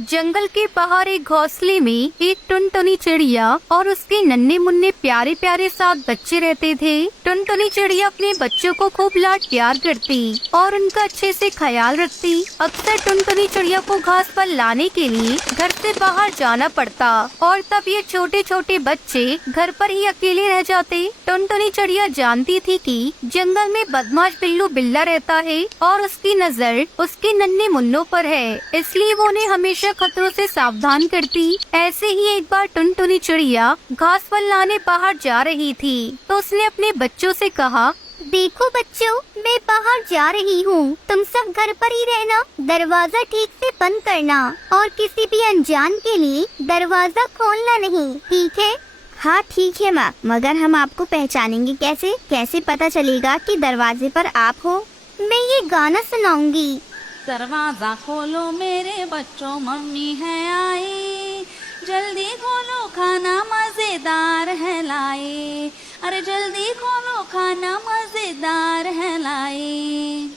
जंगल के बाहर एक घोंसले में एक टुनटुनी चिड़िया और उसके नन्हे मुन्ने प्यारे प्यारे 7 बच्चे रहते थे। टुनटुनी चिड़िया अपने बच्चों को खूब लाड प्यार करती और उनका अच्छे से ख्याल रखती। अक्सर टुनटुनी चिड़िया को घास पर लाने के लिए घर से बाहर जाना पड़ता और तब ये छोटे छोटे बच्चे घर पर ही अकेले रह जाते। टुनटुनी चिड़िया जानती थी कि जंगल में बदमाश बिल्लू बिल्ला रहता है और उसकी नजर उसके नन्हे मुन्नों पर है, इसलिए वो उन्हें हमेशा खतरों से सावधान करती। ऐसे ही एक बार टुनटुनी चिड़िया घास पर लाने बाहर जा रही थी तो उसने अपने बच्चों से कहा, देखो बच्चों, मैं बाहर जा रही हूँ, तुम सब घर पर ही रहना, दरवाजा ठीक से बंद करना और किसी भी अनजान के लिए दरवाजा खोलना नहीं, ठीक है? हाँ ठीक है माँ, मगर हम आपको पहचानेंगे कैसे? कैसे पता चलेगा कि दरवाजे पर आप हो? मैं ये गाना सुनाऊंगी। दरवाजा खोलो मेरे बच्चों, मम्मी है आई, जल्दी खोलो खाना मजेदार है लाई, अरे जल्दी खोलो खाना मजेदार है लाई।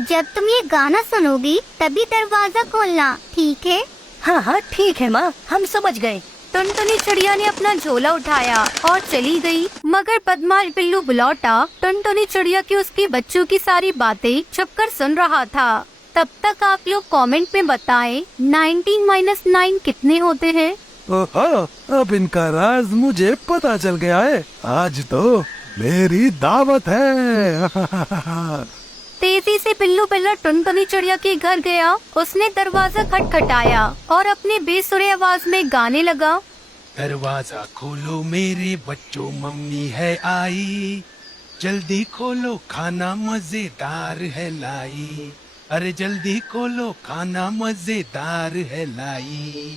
जब तुम ये गाना सुनोगी तभी दरवाजा खोलना, ठीक है? हाँ ठीक है माँ, हम समझ गए। टुनटुनी चिड़िया ने अपना झोला उठाया और चली गई, मगर बदमाश बिल्लू बुलौटा टुनटुनी चिड़िया की उसके बच्चों की सारी बातें छुपकर सुन रहा था। तब तक आप लोग कमेंट में बताएं 19 - 9 कितने होते हैं? ओहो, अब इनका राज मुझे पता चल गया है। आज तो मेरी दावत है। तेजी से बिल्लू बिल्ला टुनटुनी चिड़िया के घर गया। उसने दरवाजा खटखटाया और अपने बेसुरे आवाज में गाने लगा, दरवाजा खोलो मेरे बच्चों, मम्मी है आई, जल्दी खोलो खाना मजेदार है लाई, अरे जल्दी खोलो खाना मजेदार है लाई।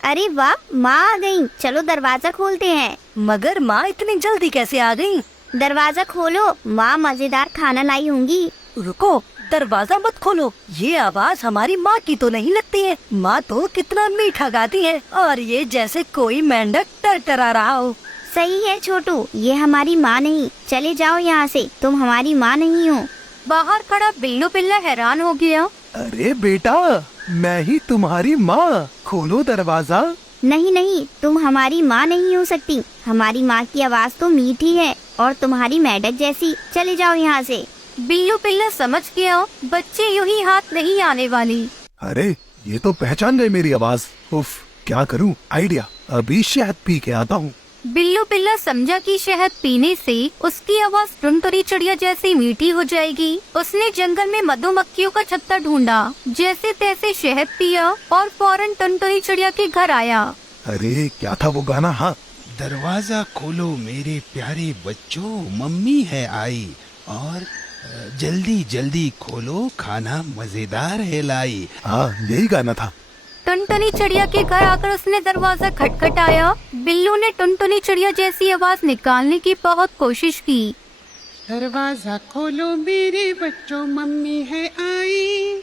अरे वाह, माँ आ गई, चलो दरवाजा खोलते हैं। मगर माँ इतनी जल्दी कैसे आ गई? दरवाजा खोलो, माँ मजेदार खाना लाई होंगी। रुको, दरवाजा मत खोलो, ये आवाज हमारी माँ की तो नहीं लगती है। माँ तो कितना मीठा गाती है और ये जैसे कोई मेंढक टरटरा रहा हो। सही है छोटू, ये हमारी माँ नहीं, चले जाओ यहाँ से, तुम हमारी माँ नहीं हो। बाहर खड़ा बिल्लू बिल्ला हैरान हो गया। अरे बेटा, मैं ही तुम्हारी माँ, खोलो दरवाजा। नहीं नहीं, तुम हमारी माँ नहीं हो सकती, हमारी माँ की आवाज तो मीठी है और तुम्हारी मेंढक जैसी, चले जाओ यहाँ से। बिल्लू बिल्ला समझ गया बच्चे यूं ही हाथ नहीं आने वाली। अरे ये तो पहचान गए मेरी आवाज। उफ, क्या करूँ? आइडिया, अभी शहद पी के आता हूँ। बिल्लू बिल्ला समझा कि शहद पीने से उसकी आवाज टुनटुनी चिड़िया जैसी मीठी हो जाएगी। उसने जंगल में मधुमक्खियों का छत्ता ढूंढा, जैसे तैसे शहद पिया और फौरन टुनटुनी चिड़िया के घर आया। अरे क्या था वो गाना? हाँ, दरवाजा खोलो मेरे प्यारे बच्चों, मम्मी है आई, और जल्दी जल्दी खोलो खाना मजेदार है लाई। हाँ यही गाना था। टुनटुनी चिड़िया के घर आकर उसने दरवाजा खटखटाया। बिल्लू ने टुनटुनी चिड़िया जैसी आवाज निकालने की बहुत कोशिश की। दरवाजा खोलो मेरे बच्चों, मम्मी है आई,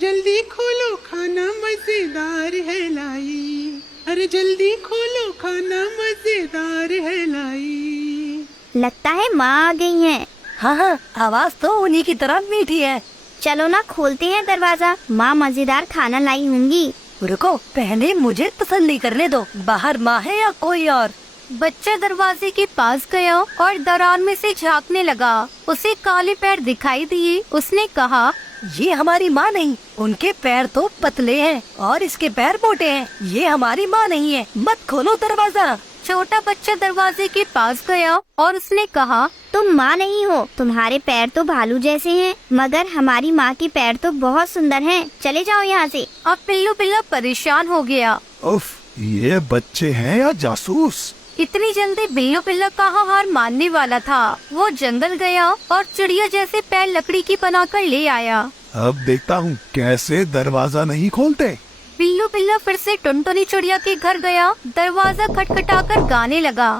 जल्दी खोलो खाना मजेदार है लाई, अरे जल्दी खोलो खाना मजेदार है लाई। लगता है माँ आ गई हैं। हाँ, आवाज तो उन्हीं की तरह मीठी है। चलो ना खोलते हैं दरवाजा, माँ मजेदार खाना लाई होंगी। रुको, पहले मुझे तसल्ली करने दो, बाहर माँ है या कोई और। बच्चा दरवाजे के पास गया और दरार में से झांकने लगा। उसे काले पैर दिखाई दिए। उसने कहा, ये हमारी माँ नहीं, उनके पैर तो पतले हैं और इसके पैर मोटे हैं। ये हमारी माँ नहीं है, मत खोलो दरवाजा। छोटा बच्चा दरवाजे के पास गया और उसने कहा, तुम माँ नहीं हो, तुम्हारे पैर तो भालू जैसे हैं, मगर हमारी माँ के पैर तो बहुत सुंदर हैं, चले जाओ यहाँ से। अब बिल्लू बिल्ला परेशान हो गया। उफ, ये बच्चे हैं या जासूस? इतनी जल्दी बिल्लू बिल्ला कहाँ हार मानने वाला था। वो जंगल गया और चिड़िया जैसे पैर लकड़ी की बनाकर ले आया। अब देखता हूँ कैसे दरवाजा नहीं खोलते। बिल्लू बिल्ला फिर से टुनटुनी चिड़िया के घर गया। दरवाजा खटखटाकर गाने लगा,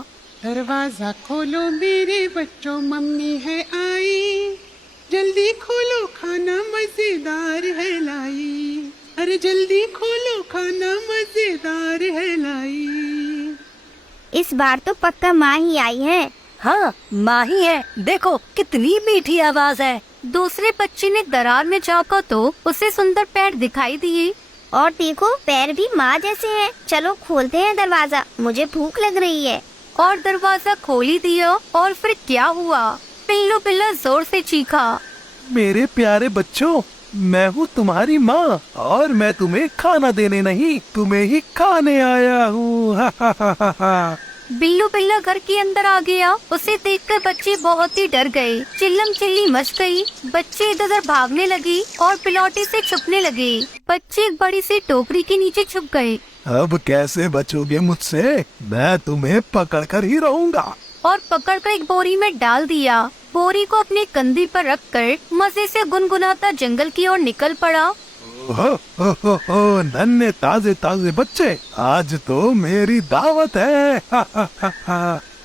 दरवाजा खोलो मेरे बच्चों, मम्मी है आई, जल्दी खोलो खाना मजेदार है लाई, अरे जल्दी खोलो खाना मजेदार है लाई। इस बार तो पक्का माँ ही आई है। हाँ, माँ ही है, देखो कितनी मीठी आवाज है। दूसरे बच्चे ने दरार में झांका तो उसे सुंदर पैर दिखाई दिए। और देखो पैर भी माँ जैसे हैं। चलो खोलते हैं दरवाजा, मुझे भूख लग रही है। और दरवाजा खोल ही दिया और फिर क्या हुआ, पिल्लू बिल्ला जोर से चीखा। मेरे प्यारे बच्चों, मैं हूँ तुम्हारी माँ और मैं तुम्हें खाना देने नहीं, तुम्हें ही खाने आया हूँ। बिल्लू बिल्ला घर के अंदर आ गया। उसे देखकर बच्चे बहुत ही डर गए। चिल्लम चिल्ली मच गई। बच्चे इधर उधर भागने लगे और पिलौटे से छुपने लगे। बच्चे एक बड़ी सी टोकरी के नीचे छुप गए। अब कैसे बचोगे मुझसे? मैं तुम्हें पकड़ कर ही रहूंगा। और पकड़कर एक बोरी में डाल दिया। बोरी को अपने कंधे पर रखकर मजे से गुनगुनाता जंगल की ओर निकल पड़ा। हो नन्हे ताजे ताजे बच्चे, आज तो मेरी दावत है।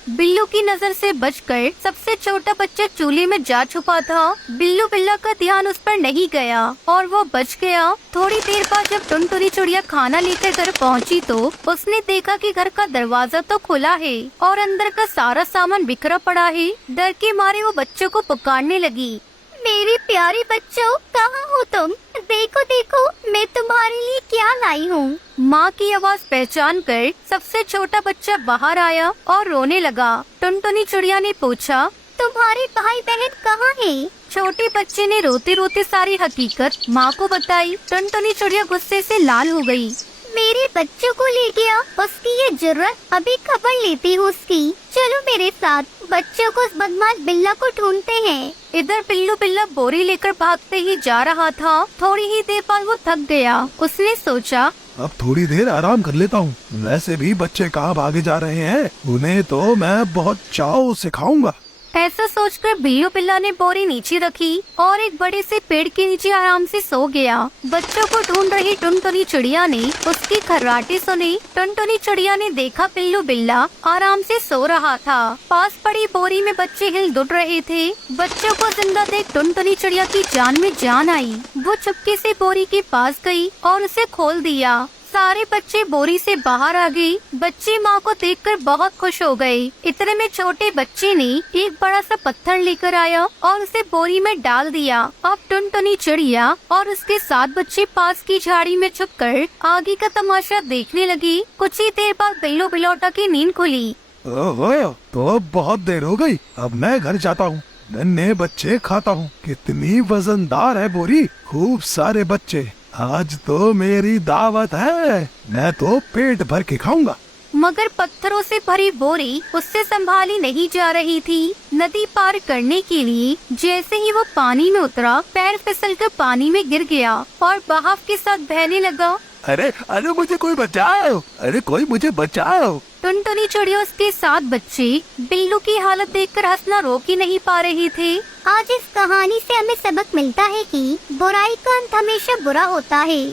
बिल्लू की नजर से बचकर सबसे छोटा बच्चा चूल्हे में जा छुपा था। बिल्लू बिल्ला का ध्यान उस पर नहीं गया और वो बच गया। थोड़ी देर बाद जब टुनटुनी चिड़िया खाना लेकर घर पहुंची तो उसने देखा कि घर का दरवाजा तो खुला है और अंदर का सारा सामान बिखरा पड़ा है। डर के मारे वो बच्चों को पुकारने लगी। मेरे प्यारे बच्चों, कहाँ हो तुम? देखो देखो, मैं तुम्हारे लिए क्या लाई हूँ। माँ की आवाज पहचान कर सबसे छोटा बच्चा बाहर आया और रोने लगा। टुनटुनी चिड़िया ने पूछा, तुम्हारे भाई बहन कहाँ हैं? छोटे बच्चे ने रोते रोते सारी हकीकत माँ को बताई। टुनटुनी चिड़िया गुस्से से लाल हो गई। मेरे बच्चों को ले गया, उसकी ये जुर्रत, अभी खबर लेती हूँ उसकी। चलो मेरे साथ, बच्चों को उस बदमाश बिल्ला को ढूंढते हैं। इधर बिल्लू बिल्ला बोरी लेकर भागते ही जा रहा था। थोड़ी ही देर बाद वो थक गया। उसने सोचा, अब थोड़ी देर आराम कर लेता हूँ। वैसे भी बच्चे कहाँ भागे जा रहे हैं, उन्हें तो मैं बहुत चाव से खाऊंगा। ऐसा सोचकर बिल्लू बिल्ला ने बोरी नीचे रखी और एक बड़े से पेड़ के नीचे आराम से सो गया। बच्चों को ढूंढ रही टुनटुनी चिड़िया ने उसकी खर्राटे सुनी। टुनटुनी चिड़िया ने देखा बिल्लू बिल्ला आराम से सो रहा था। पास पड़ी बोरी में बच्चे हिल डुल रहे थे। बच्चों को जिंदा देख टुनटुनी चिड़िया की जान में जान आई। वो चुपके से बोरी के पास गई और उसे खोल दिया। सारे बच्चे बोरी से बाहर आ गए। बच्चे माँ को देखकर बहुत खुश हो गए। इतने में छोटे बच्चे ने एक बड़ा सा पत्थर लेकर आया और उसे बोरी में डाल दिया। अब टुनटुनी चिड़िया और उसके 7 बच्चे पास की झाड़ी में छुपकर आगे का तमाशा देखने लगी। कुछ ही देर बाद बिल्लू बिलौटा की नींद खुली। ओहो, तो अब बहुत देर हो गई। अब मैं घर जाता हूँ, नन्हे बच्चे खाता हूँ। कितनी वजनदार है बोरी, खूब सारे बच्चे। आज तो मेरी दावत है, मैं तो पेट भर के खाऊंगा। मगर पत्थरों से भरी बोरी उससे संभाली नहीं जा रही थी। नदी पार करने के लिए जैसे ही वो पानी में उतरा, पैर फिसलकर पानी में गिर गया और बहाव के साथ बहने लगा। अरे अरे मुझे कोई बचाओ, अरे कोई मुझे बचाओ। टुनटुनी चिड़िया उसके 7 बच्चे बिल्लू की हालत देखकर हंसना रोक ही नहीं पा रहे थे। आज इस कहानी से हमें सबक मिलता है कि बुराई का अंत हमेशा बुरा होता है।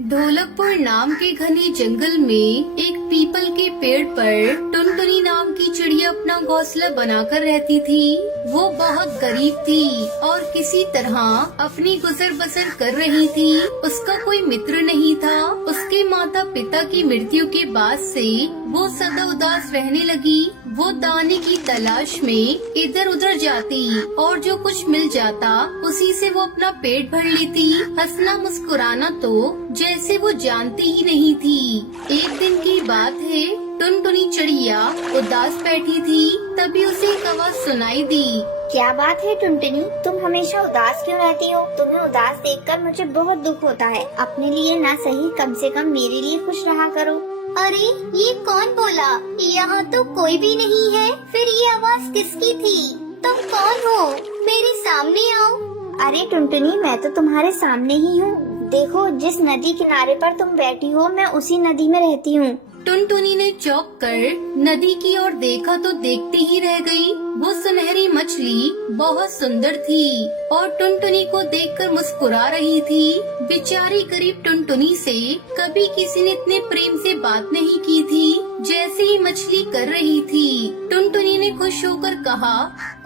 ढोलकपुर नाम के घने जंगल में एक पीपल के पेड़ पर टुनटुनी नाम की चिड़िया अपना घोंसला बनाकर रहती थी। वो बहुत गरीब थी और किसी तरह अपनी गुजर बसर कर रही थी। उसका कोई मित्र नहीं था। उसके माता पिता की मृत्यु के बाद से वो सदा उदास रहने लगी। वो दाने की तलाश में इधर उधर जाती और जो कुछ मिल जाता उसी से वो अपना पेट भर लेती। हंसना मुस्कुराना तो जैसे वो जानती ही नहीं थी। एक दिन की बात है, टुनटुनी चिड़िया उदास बैठी थी, तभी उसे एक आवाज सुनाई दी। क्या बात है टुनटुनी, तुम हमेशा उदास क्यों रहती हो? तुम्हें उदास देखकर मुझे बहुत दुख होता है। अपने लिए ना सही, कम से कम मेरे लिए खुश रहा करो। अरे ये कौन बोला? यहाँ तो कोई भी नहीं है। फिर ये आवाज किसकी थी? तुम कौन हो? मेरे सामने आओ। अरे टुनटुनी, मैं तो तुम्हारे सामने ही हूँ। देखो, जिस नदी किनारे पर तुम बैठी हो, मैं उसी नदी में रहती हूँ। टुनटुनी ने चौंक कर नदी की ओर देखा तो देखती ही रह गई। वो सुनहरी मछली बहुत सुंदर थी और टुनटुनी को देखकर मुस्कुरा रही थी। बेचारी गरीब टुनटुनी से कभी किसी ने इतने प्रेम से बात नहीं की थी जैसे ही मछली कर रही थी। टुनटुनी ने खुश होकर कहा,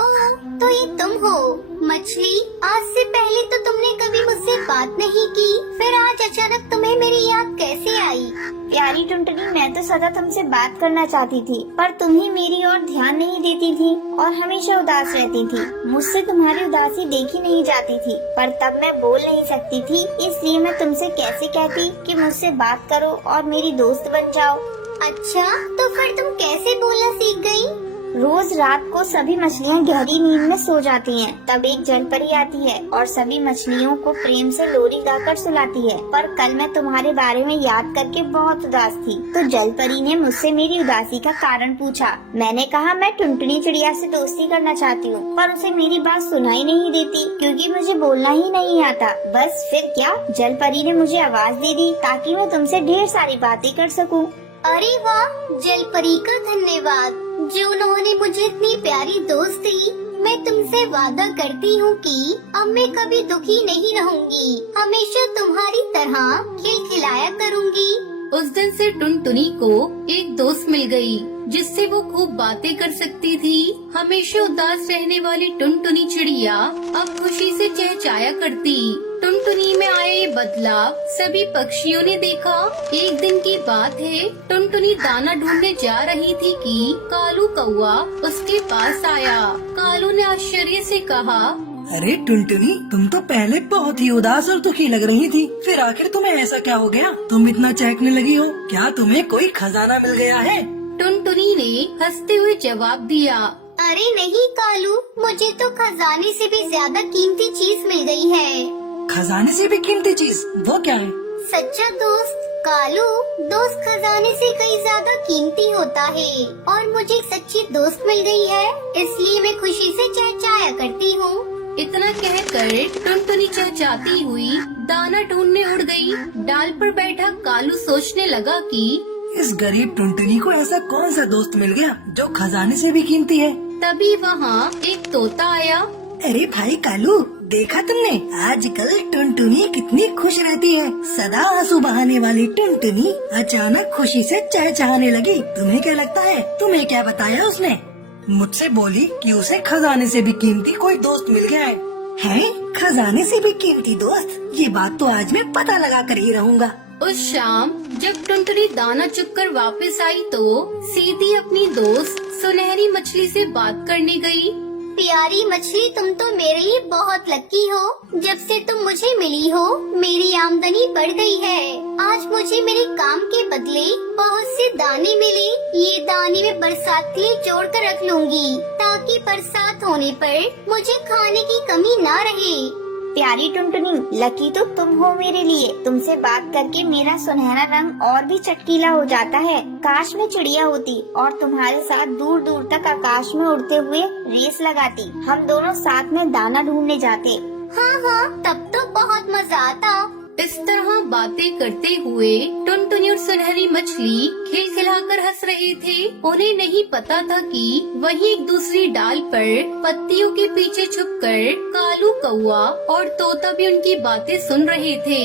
ओह, तो ये तुम हो मछली। आज से पहले तो तुमने कभी मुझसे बात नहीं की, फिर आज अचानक तुम्हें मेरी याद कैसे आई? प्यारी टुनटुनी, मैं तो सदा तुमसे बात करना चाहती थी, पर तुम ही मेरी ओर ध्यान नहीं देती थी और हमेशा उदास रहती थी। मुझसे तुम्हारी उदासी देखी नहीं जाती थी, पर तब मैं बोल नहीं सकती थी, इसलिए मैं तुमसे कैसे कहती कि मुझसे बात करो और मेरी दोस्त बन जाओ। अच्छा, तो फिर तुम कैसे बोलना सीख गई? रोज रात को सभी मछलियाँ गहरी नींद में सो जाती हैं। तब एक जलपरी आती है और सभी मछलियों को प्रेम से लोरी गाकर सुलाती है। पर कल मैं तुम्हारे बारे में याद करके बहुत उदास थी, तो जलपरी ने मुझसे मेरी उदासी का कारण पूछा। मैंने कहा मैं टुनटुनी चिड़िया से दोस्ती करना चाहती हूँ, पर उसे मेरी बात सुनाई नहीं देती क्योंकि मुझे बोलना ही नहीं आता। बस फिर क्या, जलपरी ने मुझे आवाज दे दी ताकि मैं तुमसे ढेर सारी बातें कर सकूँ। अरे वाह, जलपरी का धन्यवाद जो उन्होंने मुझे इतनी प्यारी दोस्त दी। मैं तुमसे वादा करती हूँ कि अब मैं कभी दुखी नहीं रहूँगी, हमेशा तुम्हारी तरह खिलखिलाया करूँगी। उस दिन से टुनटुनी को एक दोस्त मिल गई जिससे वो खूब बातें कर सकती थी। हमेशा उदास रहने वाली टुनटुनी चिड़िया अब खुशी से चहचहाया करती। टुनटुनी में आए ये बदलाव सभी पक्षियों ने देखा। एक दिन की बात है, टुनटुनी दाना ढूंढने जा रही थी कि कालू कौआ उसके पास आया। कालू ने आश्चर्य से कहा, अरे टुनटुनी, तुम तो पहले बहुत ही उदास और दुखी लग रही थी, फिर आखिर तुम्हें ऐसा क्या हो गया? तुम इतना चहकने लगी हो, क्या तुम्हें कोई खजाना मिल गया है? टुनटुनी ने हंसते हुए जवाब दिया, अरे नहीं कालू, मुझे तो खजाने से भी ज्यादा कीमती चीज मिल गई है। खजाने से भी कीमती चीज? वो क्या है? सच्चा दोस्त कालू, दोस्त खजाने से कई ज्यादा कीमती होता है और मुझे एक सच्ची दोस्त मिल गई है, इसलिए मैं खुशी से चहचहाया करती हूँ। इतना कहकर टुनटुनी चहचहाती हुई दाना ढूंढने उड़ गई। डाल पर बैठा कालू सोचने लगा कि इस गरीब टुनटुनी को ऐसा कौन सा दोस्त मिल गया जो खजाने से भी कीमती है। तभी वहाँ एक तोता आया। अरे भाई कालू, देखा तुमने आजकल टुनटुनी कितनी खुश रहती है। सदा आंसू बहाने वाली टुनटुनी अचानक खुशी से चहचहाने लगी। तुम्हें क्या लगता है, तुम्हें क्या बताया उसने? मुझसे बोली कि उसे खजाने से भी कीमती कोई दोस्त मिल गया है। हैं? खजाने से भी कीमती दोस्त? ये बात तो आज मैं पता लगा कर ही रहूँगा। उस शाम जब टुनटुनी दाना चुगकर वापस आई तो सीधी अपनी दोस्त सुनहरी मछली से बात करने गई। प्यारी मछली, तुम तो मेरे लिए बहुत लकी हो। जब से तुम मुझे मिली हो, मेरी आमदनी बढ़ गई है। आज मुझे मेरे काम के बदले बहुत से दाने मिले। ये दाने मैं बरसात के लिए जोड़ कर रख लूंगी ताकि बरसात होने पर मुझे खाने की कमी ना रहे। प्यारी टुनटुनी, लकी तो तुम हो मेरे लिए। तुमसे बात करके मेरा सुनहरा रंग और भी चटकीला हो जाता है। काश मैं चिड़िया होती और तुम्हारे साथ दूर दूर तक आकाश में उड़ते हुए रेस लगाती। हम दोनों साथ में दाना ढूंढने जाते। हाँ हाँ, तब तो बहुत मजा आता। इस तरह बातें करते हुए टुनटुनी और सुनहरी मछली खिलखिलाकर हंस रहे थे। उन्हें नहीं पता था कि वहीं एक दूसरी डाल पर पत्तियों के पीछे छुपकर कालू कौआ और तोता भी उनकी बातें सुन रहे थे।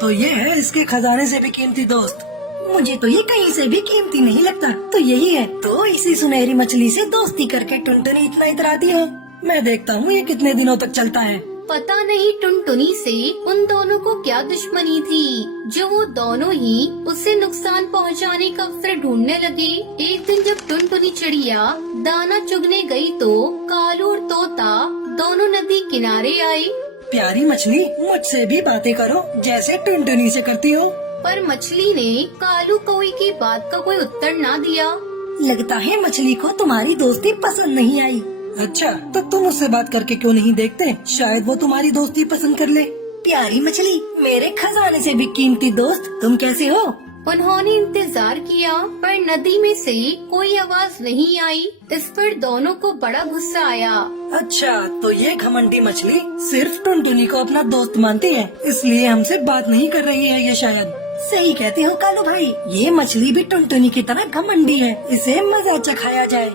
तो ये है इसके खजाने से भी कीमती दोस्त। मुझे तो ये कहीं से भी कीमती नहीं लगता। तो यही है, तो इसी सुनहरी मछली से दोस्ती करके टुनटुनी इतना इतराती है। मैं देखता हूँ ये कितने दिनों तक चलता है। पता नहीं टुनटुनी से उन दोनों को क्या दुश्मनी थी जो वो दोनों ही उसे नुकसान पहुंचाने का अवसर ढूंढने लगे। एक दिन जब टुनटुनी चिड़िया दाना चुगने गई तो कालू और तोता दोनों नदी किनारे आए। प्यारी मछली, मुझसे भी बातें करो जैसे टुनटुनी से करती हो। पर मछली ने कालू कौवे की बात का कोई उत्तर ना दिया। लगता है मछली को तुम्हारी दोस्ती पसंद नहीं आई। अच्छा, तो तुम उससे बात करके क्यों नहीं देखते? शायद वो तुम्हारी दोस्ती पसंद कर ले। प्यारी मछली, मेरे खजाने से भी कीमती दोस्त, तुम कैसे हो? उन्होंने इंतजार किया पर नदी में से कोई आवाज नहीं आई। इस पर दोनों को बड़ा गुस्सा आया। अच्छा, तो ये घमंडी मछली सिर्फ टुनटुनी को अपना दोस्त मानती है, इसलिए हमसे बात नहीं कर रही है। ये शायद सही कहते हो कालू भाई, ये मछली भी टुनटुनी की तरह घमंडी है। इसे मजा चखाया जाए।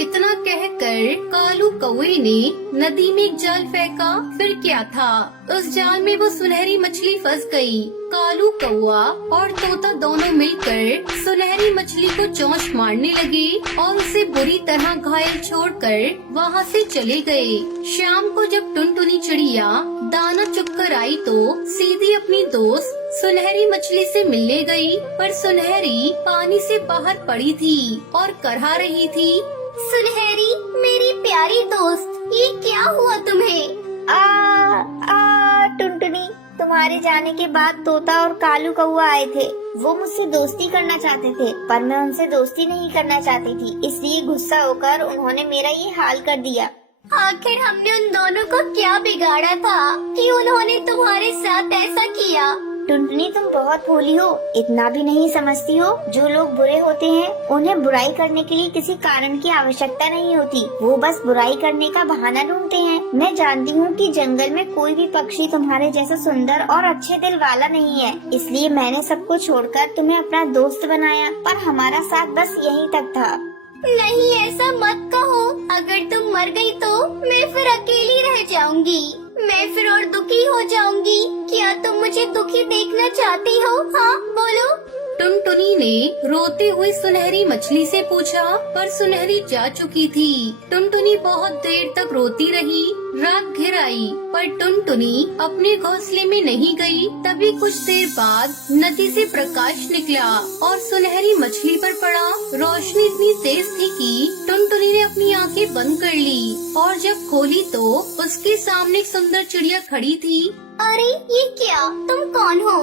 इतना कहकर कालू कौवे ने नदी में एक जाल फेंका। फिर क्या था, उस जाल में वो सुनहरी मछली फंस गई। कालू कौवा और तोता दोनों मिलकर सुनहरी मछली को चोंच मारने लगे और उसे बुरी तरह घायल छोड़कर वहाँ से चले गए। शाम को जब टुनटुनी चिड़िया दाना चुगकर आई तो सीधी अपनी दोस्त सुनहरी मछली से मिलने गई, पर सुनहरी पानी से बाहर पड़ी थी और करहा रही थी। सुनहरी मेरी प्यारी दोस्त, ये क्या हुआ तुम्हें? टुनटुनी, तुम्हारे जाने के बाद तोता और कालू कौआ आए थे। वो मुझसे दोस्ती करना चाहते थे, पर मैं उनसे दोस्ती नहीं करना चाहती थी, इसलिए गुस्सा होकर उन्होंने मेरा ये हाल कर दिया। आखिर हमने उन दोनों को क्या बिगाड़ा था कि उन्होंने तुम्हारे साथ ऐसा किया? टुनटुनी, तुम बहुत भोली हो, इतना भी नहीं समझती हो। जो लोग बुरे होते हैं उन्हें बुराई करने के लिए किसी कारण की आवश्यकता नहीं होती, वो बस बुराई करने का बहाना ढूंढते हैं। मैं जानती हूँ कि जंगल में कोई भी पक्षी तुम्हारे जैसा सुंदर और अच्छे दिल वाला नहीं है, इसलिए मैंने सबको छोड़कर तुम्हें अपना दोस्त बनाया, पर हमारा साथ बस यहीं तक था। नहीं, ऐसा मत कहो। अगर तुम मर गई तो मैं फिर अकेली रह जाऊंगी, मैं फिर और दुखी हो जाऊंगी। क्या तुम मुझे दुखी देखना चाहती हो? हाँ बोलो। टुनटुनी ने रोते हुए सुनहरी मछली से पूछा, पर सुनहरी जा चुकी थी। टुनटुनी बहुत देर तक रोती रही। रात घिर आई, पर टुनटुनी अपने घोंसले में नहीं गई। तभी कुछ देर बाद नदी से प्रकाश निकला और सुनहरी मछली पर पड़ा। रोशनी इतनी तेज थी कि टुनटुनी ने अपनी आंखें बंद कर ली, और जब खोली तो उसके सामने एक सुंदर चिड़िया खड़ी थी। अरे ये क्या? तुम कौन हो?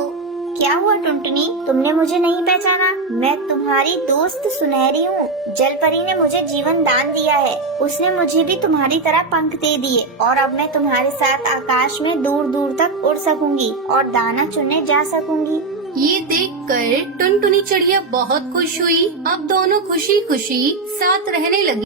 क्या हुआ टुनटुनी, तुमने मुझे नहीं पहचाना? मैं तुम्हारी दोस्त सुनहरी हूँ। जलपरी ने मुझे जीवन दान दिया है, उसने मुझे भी तुम्हारी तरह पंख दे दिए, और अब मैं तुम्हारे साथ आकाश में दूर दूर तक उड़ सकूंगी और दाना चुनने जा सकूंगी। ये देखकर टुनटुनी चिड़िया बहुत खुश हुई। अब दोनों खुशी खुशी साथ रहने लगी।